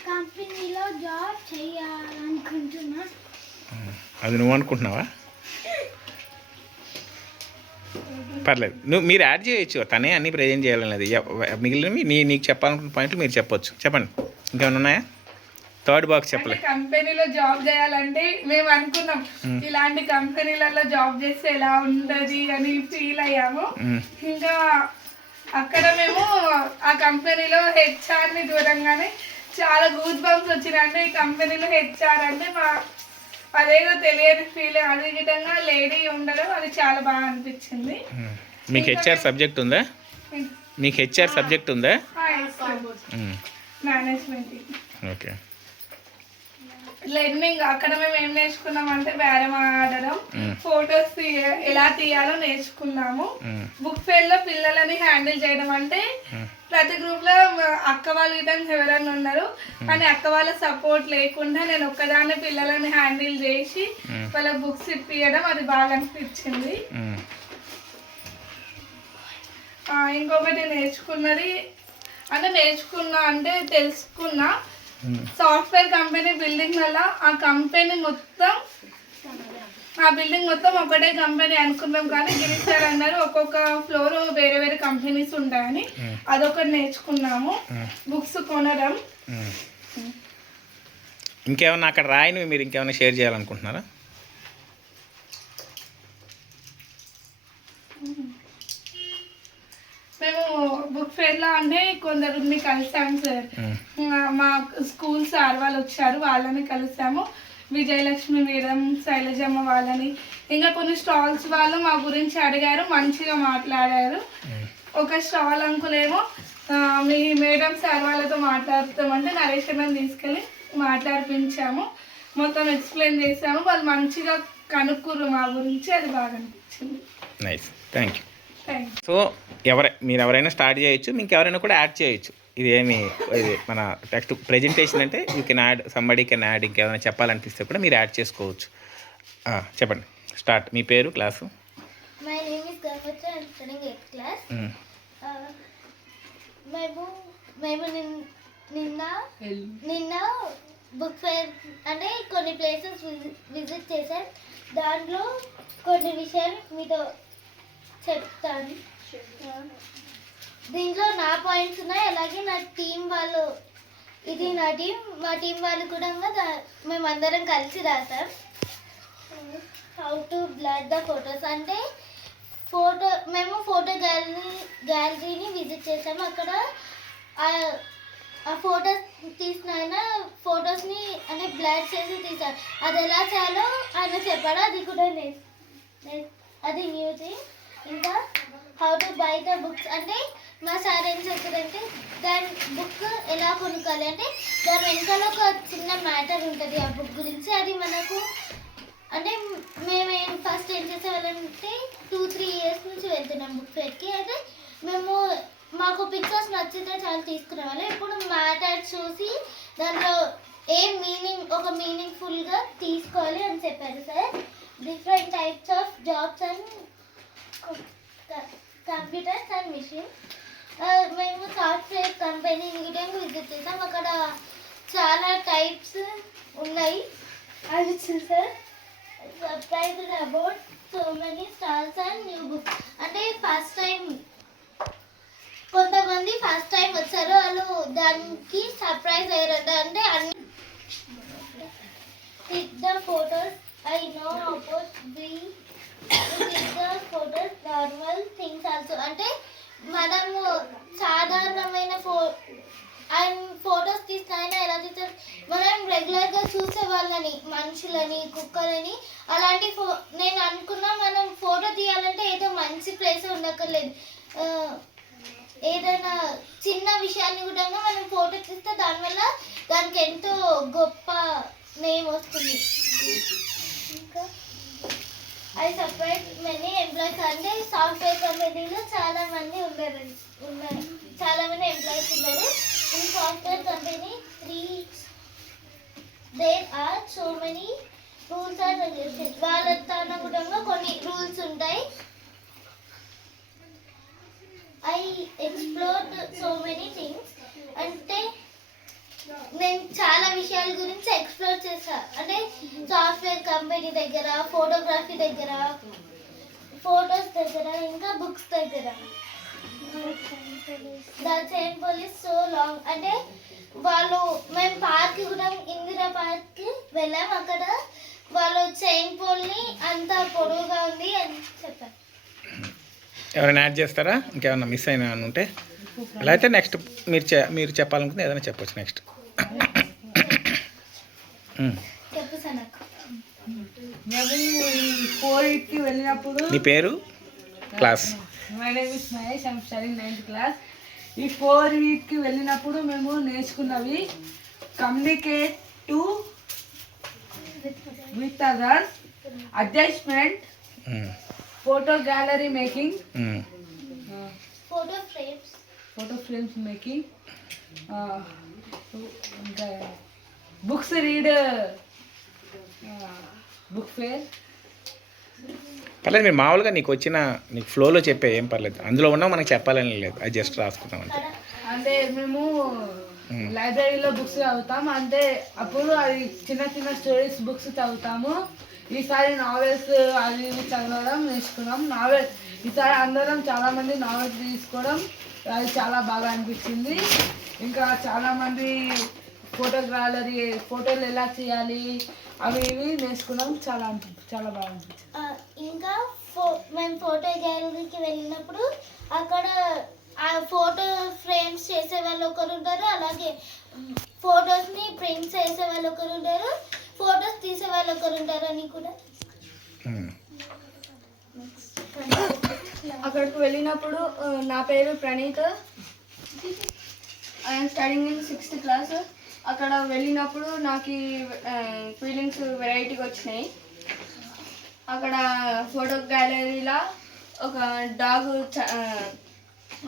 కంపెనీలో జాబ్ చేయాలనుకుంటున్నా. అది నువ్వు అనుకుంటున్నావా? పర్లేదు, మీరు యాడ్ చేయొచ్చు, తనే అన్నీ ప్రజెంట్ చేయాలన్నది. మిగిలినవి నీకు చెప్పాలనుకున్న పాయింట్లు మీరు చెప్పొచ్చు. చెప్పండి, ఇంకేమైనా ఉన్నాయా? థర్డ్ బాక్స్ చెప్పలే. కంపెనీలో జాబ్ చేయాలంటే మేము అనుకున్నాం ఇలాంటి కంపెనీలలో జాబ్ చేస్తే ఎలా ఉండదు అని ఫీల్ అయ్యాము. ఇంకా అక్కడ మేము ఆ కంపెనీలో హెచ్ఆర్ని చూడంగానే చాలా గూస్ బంప్స్ వచ్చినాయి. అంటే ఈ కంపెనీలో హెచ్ఆర్ అంటే అదేదో తెలియని ఫీల్, అదే విధంగా లేడీ ఉండడం అది చాలా బాగా అనిపించింది. మీకు హెచ్ఆర్ సబ్జెక్ట్ ఉందా? మీకు హెచ్ఆర్ సబ్జెక్ట్ ఉందా? మేనేజ్మెంట్. ఓకే. లెర్నింగ్ అక్కడ మేము ఏం నేర్చుకున్నాం అంటే బేరం ఆడడం, ఫొటోస్ ఎలా తీయాలో నేర్చుకున్నాము. బుక్ ఫెయిర్ లో పిల్లలని హ్యాండిల్ చేయడం అంటే ప్రతి గ్రూప్ లో అక్క వాళ్ళ విధంగా ఎవరైనా ఉన్నారు, కానీ అక్క వాళ్ళ సపోర్ట్ లేకుండా నేను ఒక్కదాన్ని పిల్లలని హ్యాండిల్ చేసి వాళ్ళ బుక్స్ ఇప్పియడం అది బాగా అనిపించింది. ఇంకొకటి నేర్చుకున్నా అంటే తెలుసుకున్నా, సాఫ్ట్వేర్ కంపెనీ బిల్డింగ్ వల్ల ఆ బిల్డింగ్ మొత్తం ఒకటే కంపెనీ అనుకున్నాం, కానీ గిరీష్ సార్ అన్నారు ఒక్కొక్క ఫ్లోర్ వేరే వేరే కంపెనీస్ ఉంటాయని. అదొకటి నేర్చుకున్నాము. బుక్స్ కొనడం. ఇంకేమన్నా అక్కడ రాయనివి మీరు ఇంకేమైనా షేర్ చేయాలనుకుంటున్నారా? మేము బుక్ ఫేర్లో అంటే కొందరిని కలిసాము సార్. మా స్కూల్ సార్ వాళ్ళు వచ్చారు, వాళ్ళని కలిసాము. విజయలక్ష్మి మేడం, శైలజమ్మ వాళ్ళని, ఇంకా కొన్ని స్టాల్స్ వాళ్ళు మా గురించి అడిగారు, మంచిగా మాట్లాడారు. ఒక స్టాల్ అంకుల్ ఏమో మీ మేడం సార్ వాళ్ళతో మాట్లాడుతామంటే నరేష్ మేడం తీసుకెళ్ళి మాట్లాడిపించాము, మొత్తం ఎక్స్ప్లెయిన్ చేసాము. వాళ్ళు మంచిగా కనుక్కుర్రు మా గురించి, అది బాగా అనిపించింది. Nice, thank you. సో మీరు ఎవరైనా స్టార్ట్ చేయొచ్చు, మీకు ఎవరైనా కూడా యాడ్ చేయొచ్చు. ఇది మన టెక్స్ట్ ప్రెజెంటేషన్ అంటే you can add, somebody can add. ఇంకేమైనా చెప్పాలనిపిస్తే కూడా మీరు యాడ్ చేసుకోవచ్చు. చెప్పండి, స్టార్ట్. మీ పేరు, క్లాసు? మై నేమ్ ఇస్ గర్వచ, I am studying 8th class. మేము నిన్న బుక్ ఫేర్ అంటే కొన్ని ప్లేసెస్ విజిట్ చేశాం. దాంట్లో కొన్ని విషయాలు మీతో చెప్తాను. దీంట్లో నా పాయింట్స్ ఉన్నాయి, అలాగే నా టీం వాళ్ళు, ఇది నా టీం, మా టీం వాళ్ళు కూడా మేమందరం కలిసి రాసాం. How to blur the photos అంటే మేము ఫోటో గ్యాలరీని విజిట్ చేసాము. అక్కడ ఆ ఫొటోస్ తీసిన ఆయన ఫొటోస్ని అంటే బ్లర్ చేసి తీసారు. అది ఎలా చేయాలో ఆయన చెప్పాడు, అది కూడా అది న్యూ థింగ్. ఇంకా how to buy the books అంటే మా సార్ ఏం చెప్పారంటే దాని బుక్ ఎలా కొనుక్కోవాలి అంటే దాని వెనకాల ఒక చిన్న మ్యాటర్ ఉంటుంది ఆ బుక్ గురించి. అది మనకు అంటే మేమేం ఫస్ట్ ఏం చేసేవాళ్ళంటే 2-3 years నుంచి వెళ్తున్నాం బుక్ ఫేర్కి. అయితే మాకు పిక్చర్స్ నచ్చితే చాలా తీసుకునేవాళ్ళం. ఇప్పుడు మ్యాటర్ చూసి దాంట్లో ఒక మీనింగ్ఫుల్గా తీసుకోవాలి అని చెప్పారు sir. Different types of jobs and computers and machine. మేము సాఫ్ట్వేర్ కంపెనీ విజిట్ చేసాం. అక్కడ చాలా టైప్స్ ఉన్నాయి, అది చూసారు. Surprised about so many stalls and new books అంటే ఫస్ట్ టైం కొంతమంది కొంతమంది ఫస్ట్ టైం వచ్చారు, వాళ్ళు దానికి సర్ప్రైజ్ అయ్యారంట. అంటే అన్ని tick the photos I know about the tick the photos normal things also. అంటే మనము సాధారణమైన ఫొటోస్ తీసినా ఎలా తీస్తారు, మనం రెగ్యులర్గా చూసే వాళ్ళని, మనుషులని, కుక్కలని అలాంటి నేను అనుకున్నా మనం ఫోటో తీయాలంటే ఏదో మంచి ప్లేస్ ఉండక్కర్లేదు, ఏదైనా చిన్న విషయాన్ని కూడా మనం ఫోటో తీస్తే దానివల్ల దానికి ఎంతో గొప్ప నేమ్ వస్తుంది. ఇంకా ఐ సపరేట్ మెనీ ఎంప్లాయీస్. అంటే సాఫ్ట్వేర్ కంపెనీలో చాలా మంది ఉన్నారు, చాలా మంది ఎంప్లాయీస్ ఉన్నారు. In software company there are so many rules and regulations. వాళ్ళ తనగుడంగా కొన్ని రూల్స్ ఉంటాయి. I explored so many things. అంటే నేను చాలా విషయాల గురించి ఎక్స్ప్లోర్ చేశా. అంటే సాఫ్ట్వేర్ కంపెనీ దగ్గర, ఫోటోగ్రఫీ దగ్గర, ఫొటోస్ దగ్గర, ఇంకా బుక్స్ దగ్గర. The chain police so long. అంటే వాళ్ళు మేము పార్క్ కూడా ఇందిరా పార్క్ వెళ్ళాం. అక్కడ వాళ్ళు చైన్ పోల్ని అంత పొడవుగా ఉంది అని చెప్పారు. ఎవరైనా యాడ్ చేస్తారా? ఇంకేమైనా మిస్ అయినా ఉంటే అలా అయితే నెక్స్ట్ మీరు చెప్పాలనుకుంటే ఏదైనా చెప్పొచ్చు నెక్స్ట్. చెప్పు సనక్. మేము ఈ 4కి వెళ్ళినప్పుడు నీ పేరు, class? My name is Mahesh, I am studying 9th class. ఈ 4 వీక్కి వెళ్ళినప్పుడు మేము నేర్చుకున్నవి communicate to with others, adjustment, photo gallery making, photo frames making, ఇంకా బుక్స్ రీడ్, బుక్ ఫేర్. పర్లేదు, మీరు మామూలుగా నీకు ఫ్లోలో చెప్పే ఏం పర్లేదు, అందులో ఉన్నా మనకు చెప్పాలని లేదు, అది జస్ట్ రాసుకుంటాం అంతే. అంటే మేము లైబ్రరీలో బుక్స్ చదువుతాం, అంటే అప్పుడు అది చిన్న చిన్న స్టోరీస్ బుక్స్ చదువుతాము. ఈసారి నావెల్స్ అది ఇవి చదవడం నేర్చుకున్నాం. ఈసారి అందరం చాలామంది నావెల్స్ తీసుకోవడం, అది చాలా బాగా అనిపించింది. ఇంకా చాలామంది ఫోటో గ్యాలరీ, ఫోటోలు ఎలా చేయాలి అవి ఇవి నేర్చుకున్నాం. చాలా బాగా అనిపించింది. ఇంకా మేము ఫోటో గ్యాలరీకి వెళ్ళినప్పుడు అక్కడ ఆ ఫోటో ఫ్రేమ్స్ చేసే వాళ్ళు ఒకరు ఉంటారు, అలాగే ఫొటోస్ని ప్రింట్ చేసే వాళ్ళు ఒకరు ఉంటారు, ఫొటోస్ తీసే వాళ్ళు ఒకరు ఉంటారు అని కూడా. అక్కడికి వెళ్ళినప్పుడు నా పేరు Praneeth, I'm studying in 6th class. అక్కడ వెళ్ళినప్పుడు నాకు ఫీలింగ్స్ వెరైటీగా వచ్చినాయి. అక్కడ ఫోటో గ్యాలరీలో ఒక డాగ్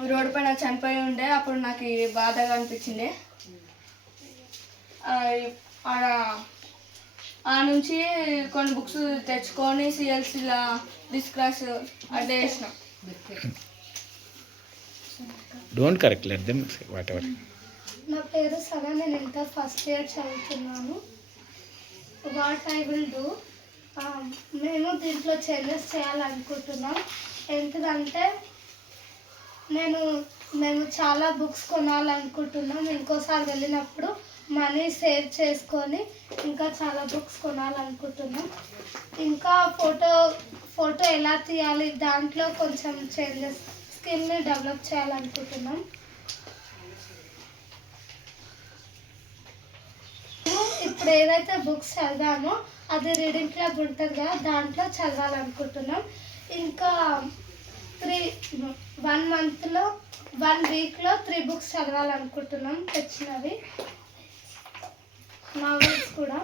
రోడ్డు పైన చనిపోయి ఉండే, అప్పుడు నాకు బాధగా అనిపించింది. ఆ నుంచి కొన్ని బుక్స్ తెచ్చుకొని సిఎల్సీలా డిస్కస్ అట్లా చేసినాం. Don't correct, let them say what ever. నా పేరు సనా, నేను ఇంటర్ ఫస్ట్ ఇయర్ చదువుతున్నాను. వాట్ ఐ విల్ డూ, మేము దీంట్లో చేంజెస్ చేయాలనుకుంటున్నాం. ఎందుకంటే మేము చాలా బుక్స్ కొనాలనుకుంటున్నాం. ఇంకోసారి వెళ్ళినప్పుడు మనీ సేవ్ చేసుకొని ఇంకా చాలా బుక్స్ కొనాలనుకుంటున్నాం. ఇంకా ఫోటో ఎలా తీయాలి దాంట్లో కొంచెం చేంజెస్, స్కిల్ని డెవలప్ చేయాలనుకుంటున్నాం. ఇప్పుడు ఏదైతే బుక్స్ చదివామో అది రీడింగ్ క్లబ్ ఉంటుంది కదా, దాంట్లో చదవాలనుకుంటున్నాం. ఇంకా 1 వీక్లో 3 బుక్స్ చదవాలనుకుంటున్నాం, తెచ్చినవి నావెల్స్ కూడా.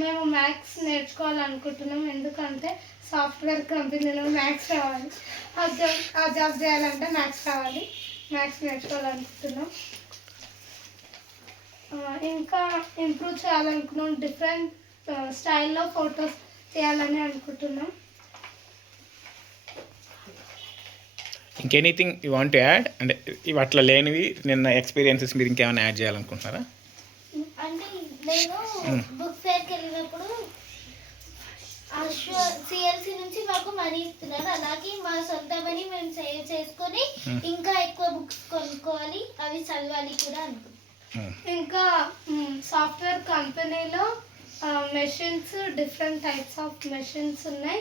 మేము మ్యాథ్స్ నేర్చుకోవాలనుకుంటున్నాం, ఎందుకంటే సాఫ్ట్వేర్ కంపెనీలో మ్యాథ్స్ రావాలి, ఆ జాబ్ చేయాలంటే మ్యాథ్స్ రావాలి. మ్యాథ్స్ నేర్చుకోవాలనుకుంటున్నాం. ఇంకా ఇంప్రూవ్ చేయాలనుకున్నాం, డిఫరెంట్ స్టైల్లో ఫొటోస్ తీయాలని అనుకుంటున్నాం. ఇంకెనీథింగ్ యూ వాంట్ టు యాడ్? అంటే ఇవి అట్లా లేనివి నిన్న ఎక్స్పీరియన్సెస్ మీరు ఇంకేమైనా యాడ్ చేయాలనుకుంటున్నారా? అంటే నేను బుక్ ఫేర్కి వెళ్ళినప్పుడు ఆ సిఎల్సి నుంచి మాకు మనీ ఇస్తున్నారు. అలాగే మా సొంత మనీ మేము సేవ్ చేసుకొని ఇంకా ఎక్కువ బుక్స్ కొనుక్కోవాలి, అవి చదవాలి కూడా అనుకుంటున్నాం. ఇంకా సాఫ్ట్వేర్ కంపెనీలో machines, different types of machines ఉన్నాయి.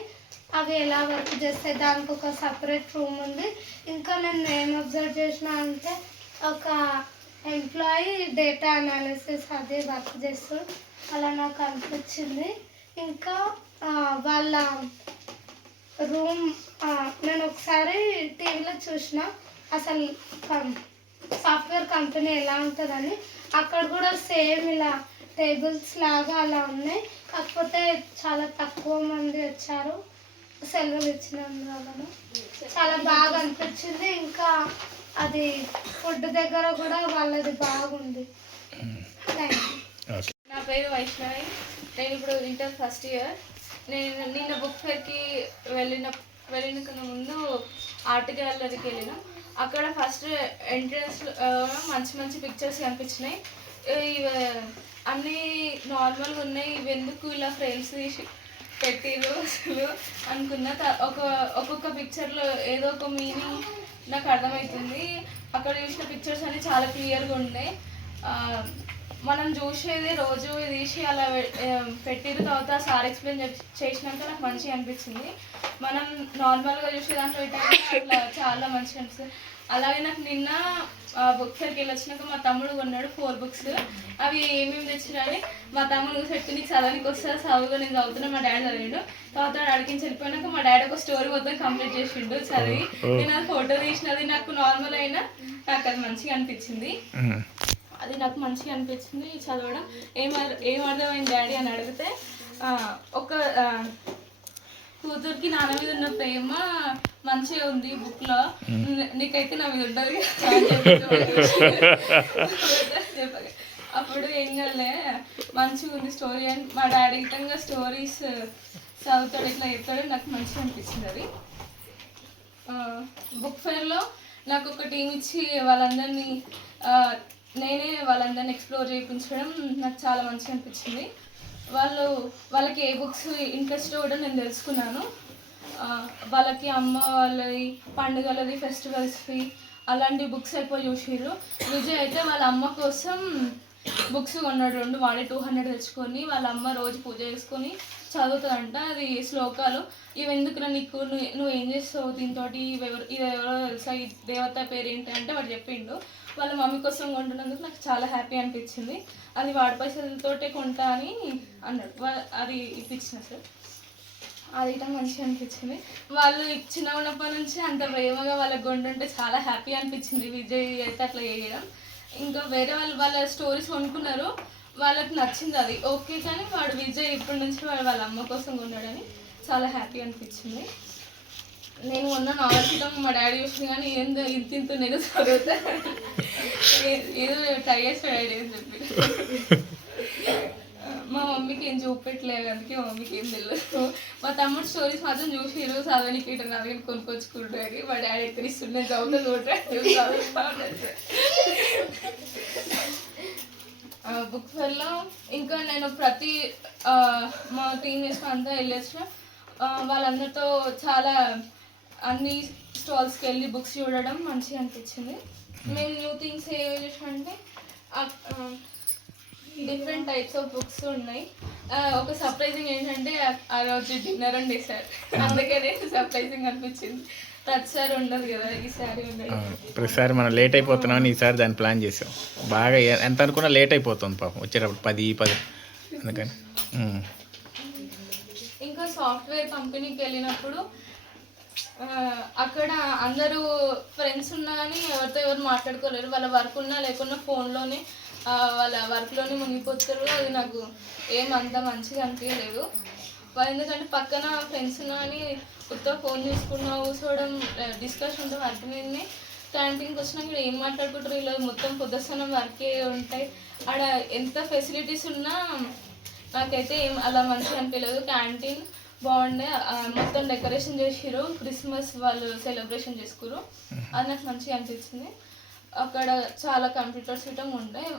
అవి ఎలా వర్క్ చేస్తాయి, దానికి ఒక సపరేట్ రూమ్ ఉంది. ఇంకా నేను ఏం అబ్జర్వ్ చేసిన అంటే ఒక ఎంప్లాయీ డేటా అనాలిసిస్ అదే వర్క్ చేస్తూ అలా నాకు అనిపించింది. ఇంకా వాళ్ళ రూమ్ నేను ఒకసారి టీవీలో చూసిన అసలు సాఫ్ట్వేర్ కంపెనీ ఎలా ఉంటుందని. అక్కడ కూడా సేమ్ ఇలా టేబుల్స్ లాగా అలా ఉన్నాయి, కాకపోతే చాలా తక్కువ మంది వచ్చారు సెలవులు ఇచ్చినందువలన. చాలా బాగా అనిపించింది. ఇంకా అది ఫుడ్ దగ్గర కూడా వాళ్ళది బాగుంది. Thank you. నా పేరు వైష్ణవి. నేను ఇప్పుడు ఇంటర్ ఫస్ట్ ఇయర్. నేను నిన్న బుక్ ఫేర్కి వెళ్ళిన ముందు ఆర్ట్ గ్యాలరీకి వెళ్ళిన. అక్కడ ఫస్ట్ ఎంట్రన్స్ మంచి మంచి పిక్చర్స్ కనిపించినాయి. ఇవి అన్నీ నార్మల్గా ఉన్నాయి, ఇవి ఎందుకు ఇలా ఫ్రేమ్స్ తీసి పెట్టిరు అసలు అనుకున్న. ఒక్కొక్క పిక్చర్లో ఏదో ఒక మీనింగ్ నాకు అర్థమవుతుంది. అక్కడ చూసిన పిక్చర్స్ అన్నీ చాలా క్లియర్గా ఉన్నాయి. మనం చూసేది రోజు తీసి అలా పెట్టిన తర్వాత సార్ ఎక్స్ప్లెయిన్ చేసినాక నాకు మంచిగా అనిపించింది. మనం నార్మల్గా చూసే దాంట్లో అట్లా చాలా మంచిగా అనిపిస్తుంది. అలాగే నాకు నిన్న బుక్ ఫేర్కి వెళ్ళి వచ్చినాక మా తమ్ముడు కొన్నాడు 4 books. అవి ఏమేమి తెచ్చినాయని మా తమ్ముడు చెప్పి నీకు చదవనికి వస్తా, చదువుగా నేను చదువుతున్నా, మా డాడీ చదివిండు. తర్వాత అడిగించి వెళ్ళిపోయినాక మా డాడీ ఒక స్టోరీ మొత్తం కంప్లీట్ చేసిండు చదివి. నేను అది ఫోటో తీసినది నాకు నార్మల్ అయినా నాకు అది మంచిగా అనిపించింది. అది నాకు మంచిగా అనిపించింది చదవడం. ఏం అర్థమైంది డాడీ అని అడిగితే ఒక కూతురికి నాన్న మీద ఉన్న ప్రేమ మంచిగా ఉంది బుక్లో, నీకైతే నా మీద ఉండదు అప్పుడు ఏం కాలే మంచిగా ఉంది స్టోరీ అని మా డాడీ ఇటంగా స్టోరీస్ చదువుతాడు, ఇట్లా చెప్తాడు. నాకు మంచిగా అనిపించింది అది. బుక్ ఫేర్లో నాకు ఒక టీం ఇచ్చి నేనే వాళ్ళందరినీ ఎక్స్ప్లోర్ చేయించడం నాకు చాలా మంచిగా అనిపించింది. వాళ్ళకి ఏ బుక్స్ ఇంట్రెస్ట్ కూడా నేను తెలుసుకున్నాను. వాళ్ళకి అమ్మ వాళ్ళది, పండుగలది, ఫెస్టివల్స్వి అలాంటి బుక్స్ ఎక్కువ చూసిర్రు. విజయ్ అయితే వాళ్ళ అమ్మ కోసం బుక్స్ కొన్నాడు 2. వాడే 200 తెచ్చుకొని వాళ్ళ అమ్మ రోజు పూజ చేసుకొని చదువుతుందంట. అది శ్లోకాలు. ఇవి ఎందుకురా నీకు, నువ్వు ఏం చేస్తావు దీంతో, ఇది ఎవరో తెలుసా, ఈ దేవత పేరు ఏంటి అంటే వాడు చెప్పిండు. వాళ్ళ మమ్మీ కోసం కొంటున్నందుకు నాకు చాలా హ్యాపీ అనిపించింది. అది వాడి పైసలతోటే కొంటా అని అన్నాడు. అది ఇప్పించిన సార్, అది ఇట్లా మంచిగా అనిపించింది. వాళ్ళు చిన్న ఉన్నప్పటి నుంచి అంత ప్రేమగా వాళ్ళకి కొంటుంటే చాలా హ్యాపీ అనిపించింది. విజయ్ అయితే అట్లా చేయడం. ఇంకా వేరే వాళ్ళ స్టోరీస్ కొనుక్కున్నారు, వాళ్ళకి నచ్చింది అది ఓకే. కానీ వాడు విజయ్ ఇప్పటి నుంచి వాళ్ళ అమ్మ కోసం కొన్నాడని చాలా హ్యాపీ అనిపించింది. నేను మొన్న నావల్సిటం మా డాడీ చూసింది కానీ ఏందో ఇంత నేను చదువుతా ఏదో ట్రై చేస్తాడు డాడీ అని చెప్పి. మా మమ్మీకి ఏం చూపెట్టలేదు, అందుకే మా మమ్మీకి ఏం తెలియదు. మా తమ్ముడు స్టోరీస్ మాత్రం చూసిరు, చదవనికి ఇటు నా దగ్గర కొనుక్కొచ్చుకుంటాడు. మా డాడీ ఎక్కడ ఇస్తుండే చదువుతా చదువుతా బుక్ ఫేర్లో. ఇంకా నేను ప్రతి మా టీం వేసుకుని అంతా వెళ్ళొచ్చిన వాళ్ళందరితో చాలా అన్ని స్టాల్స్కి వెళ్ళి బుక్స్ చూడడం మంచిగా అనిపించింది. మేము న్యూ థింగ్స్ ఏం చేసామంటే డిఫరెంట్ టైప్స్ ఆఫ్ బుక్స్ ఉన్నాయి. ఒక సర్ప్రైజింగ్ ఏంటంటే ఆ రోజు డిన్నర్ అండి సార్, అందుకనే సర్ప్రైజింగ్ అనిపించింది. ప్రతిసారి ఉండదు కదా, ఈసారి ఉండదు. ప్రతిసారి మనం లేట్ అయిపోతున్నాం అని ఈసారి దాన్ని ప్లాన్ చేసాం. బాగా ఎంత అనుకున్నా లేట్ అయిపోతుంది పాపం వచ్చేటప్పుడు 10 అందుకని. ఇంకా సాఫ్ట్వేర్ కంపెనీకి వెళ్ళినప్పుడు అక్కడ అందరూ ఫ్రెండ్స్ ఉన్నా కానీ ఎవరితో ఎవరు మాట్లాడుకోలేరు. వాళ్ళ వర్క్ ఉన్నా లేకున్నా ఫోన్లోనే వాళ్ళ వర్క్లోనే మునిగిపోతారు. అది నాకు ఏమంత మంచిగా అనిపించలేదు. ఎందుకంటే పక్కన ఫ్రెండ్స్ ఉన్నా కానీ కొత్త ఫోన్ తీసుకున్నా కూర్చోవడం, డిస్కషన్ ఉంటుంది వర్క్ మీదనే. క్యాంటీన్కి వచ్చినాక ఇక్కడ ఏం మాట్లాడుకుంటారు, ఇలా మొత్తం పొద్దుసనం వర్కే ఉంటాయి. ఆడ ఎంత ఫెసిలిటీస్ ఉన్నా నాకైతే ఏం అలా మంచిగా అనిపించలేదు. క్యాంటీన్ బాగుండే, మొత్తం డెకరేషన్ చేసిరు, క్రిస్మస్ వాళ్ళు సెలబ్రేషన్ చేసుకురు, అది నాకు మంచిగా అనిపించింది. అక్కడ చాలా కంప్యూటర్స్ ఇటం ఉంటాయి.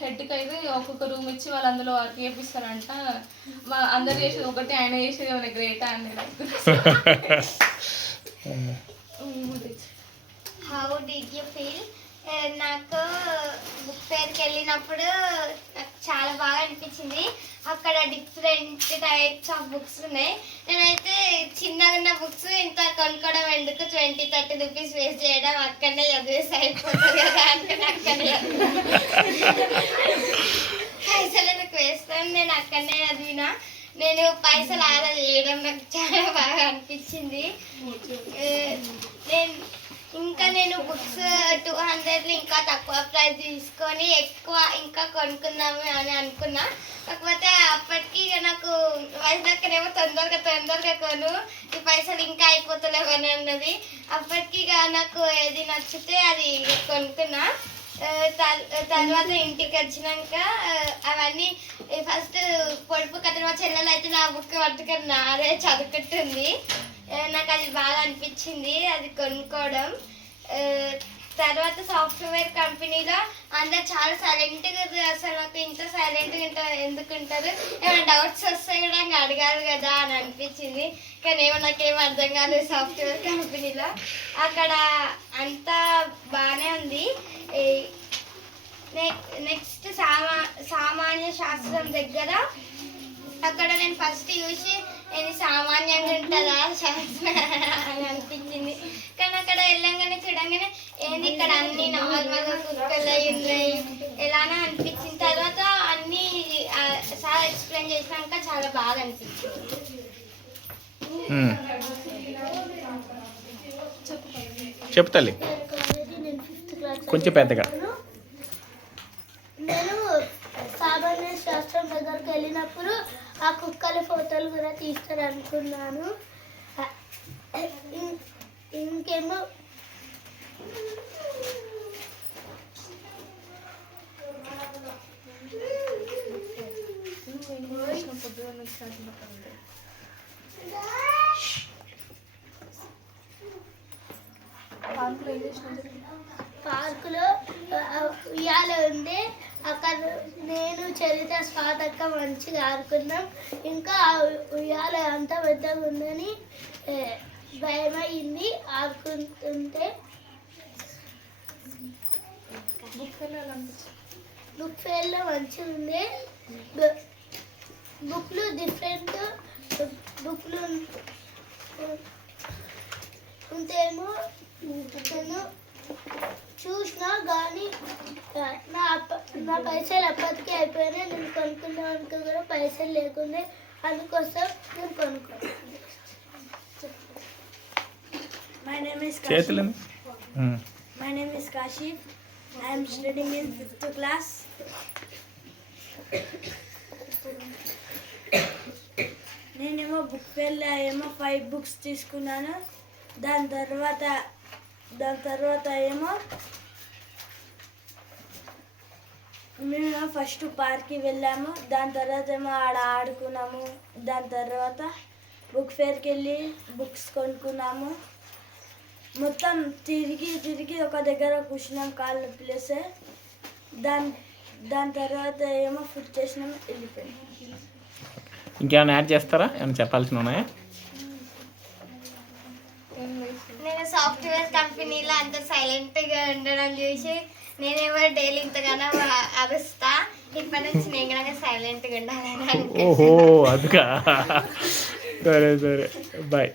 హెడ్కి అయితే ఒక్కొక్క రూమ్ ఇచ్చి వాళ్ళు అందులో వర్క్ చేపిస్తారంట. మా అందరు చేసేది ఒకటి, ఆయన చేసేది ఏమైనా గ్రేటా అండి నాకు. How did you feel? నాకు బుక్ ఫేర్కి వెళ్ళినప్పుడు నాకు చాలా బాగా అనిపించింది. అక్కడ డిఫరెంట్ టైప్స్ ఆఫ్ బుక్స్ ఉన్నాయి. నేనైతే చిన్నగా ఉన్న బుక్స్ ఇంత కొనుక్కోవడం ఎందుకు, 20-30 రూపీస్ వేస్ట్ చేయడం, అక్కడనే చదివేసి అయిపోతుంది కదా అనుకుని అక్కడనే పైసలు ఎందుకు వేస్తాను, నేను అక్కడనే చదివినా. నేను పైసలు ఆదా చేయడం నాకు చాలా బాగా అనిపించింది. నేను బుక్స్ 200 ఇంకా తక్కువ ప్రైస్ తీసుకొని ఎక్కువ ఇంకా కొనుక్కుందాము అని అనుకున్నా. కాకపోతే అప్పటికి నాకు వైజాగ్నేమో తొందరగా కొను, ఈ పైసలు ఇంకా అయిపోతలేవని అన్నది. అప్పటికి నాకు ఏది నచ్చితే అది కొనుక్కున్నా. తర్వాత ఇంటికి వచ్చినాక అవన్నీ ఫస్ట్ పొడుపు కథ మా చెల్లెలు అయితే నా బుక్ పట్టుకొని నాదే చదువుకుంటుంది. నాకు అది బాగా అనిపించింది అది కొనుక్కోవడం. తర్వాత సాఫ్ట్వేర్ కంపెనీలో అందరు చాలా సైలెంట్గా, అసలు నాకు ఇంత సైలెంట్గా ఎందుకుంటారు, ఏమైనా డౌట్స్ వస్తే కూడా ఇంకా అడగాలి కదా అని అనిపించింది. కానీ నాకేం అర్థం కాలేదు సాఫ్ట్వేర్ కంపెనీలో. అక్కడ అంతా బాగానే ఉంది. నెక్స్ట్ సామాన్య శాస్త్రం దగ్గర అక్కడ నేను ఫస్ట్ చూసి ఇది సామాన్యంగా ఉంటుందా శాస్త్రం అని అనిపించింది. కానీ అక్కడ వెళ్ళంగానే చూడంగానే ఏంది ఇక్కడ అన్ని నార్మల్గా కుక్కలు అయి ఉన్నాయి ఎలానో అనిపించింది. తర్వాత అన్నీ సార్ ఎక్స్ప్లెయిన్ చేసినాక చాలా బాగా అనిపించింది. చెప్పు తల్లి, కొంచెం పెద్దగా. నేను సామాన్య శాస్త్రం దగ్గరికి వెళ్ళినప్పుడు ఆ కుక్కల ఫోటోలు కూడా తీస్తారు అనుకున్నాను. ఇంకేమో పార్కులో ఉయ్యాల ఉంది. అక్కడ నేను చరిత్ర స్వాతక్క మంచిగా ఆడుకున్నాం. ఇంకా ఉయ్యాల అంత పెద్దగా ఉందని భయమైంది ఆడుకుంటుంటే. బుక్ ఫేర్లో మంచిగా ఉంది. బుక్లు డిఫరెంట్ బుక్లు ఉంటేమో నేను చూసినా కానీ నా పైసలు అప్పటికే అయిపోయినాయి. నేను కొనుక్కున్నానికి కూడా పైసలు లేకుండా, అందుకోసం నేను కొనుక్కున్నాను. My name is చేతులు My name is Kashif. I am studying in 5th class. నేనేమో బుక్ ఫేర్లో ఏమో 5 బుక్స్ తీసుకున్నాను. దాని తర్వాత ఏమో మేము ఫస్ట్ పార్క్కి వెళ్ళాము. దాని తర్వాత ఏమో ఆడ ఆడుకున్నాము. దాని తర్వాత బుక్ ఫేర్కి వెళ్ళి బుక్స్ కొనుక్కున్నాము. మొత్తం తిరిగి ఒక దగ్గర కూర్చున్నాం, కాళ్ళ ప్లేస్. దాని తర్వాత ఏమో ఫుడ్ చేసినాము, వెళ్ళిపోయాము. ఇంకేమైనా యాడ్ చేస్తారా? ఏమైనా చెప్పాల్సిన ఉన్నాయా? నేను సాఫ్ట్వేర్ కంపెనీలో అంత సైలెంట్గా ఉండడం చూసి నేనేమో డైలీ ఇంతగానో అరుస్తా. ఇప్పటి నుంచి నేను కూడా సైలెంట్గా ఉండాలని ఓహో, అదుగా. సరే బాయ్.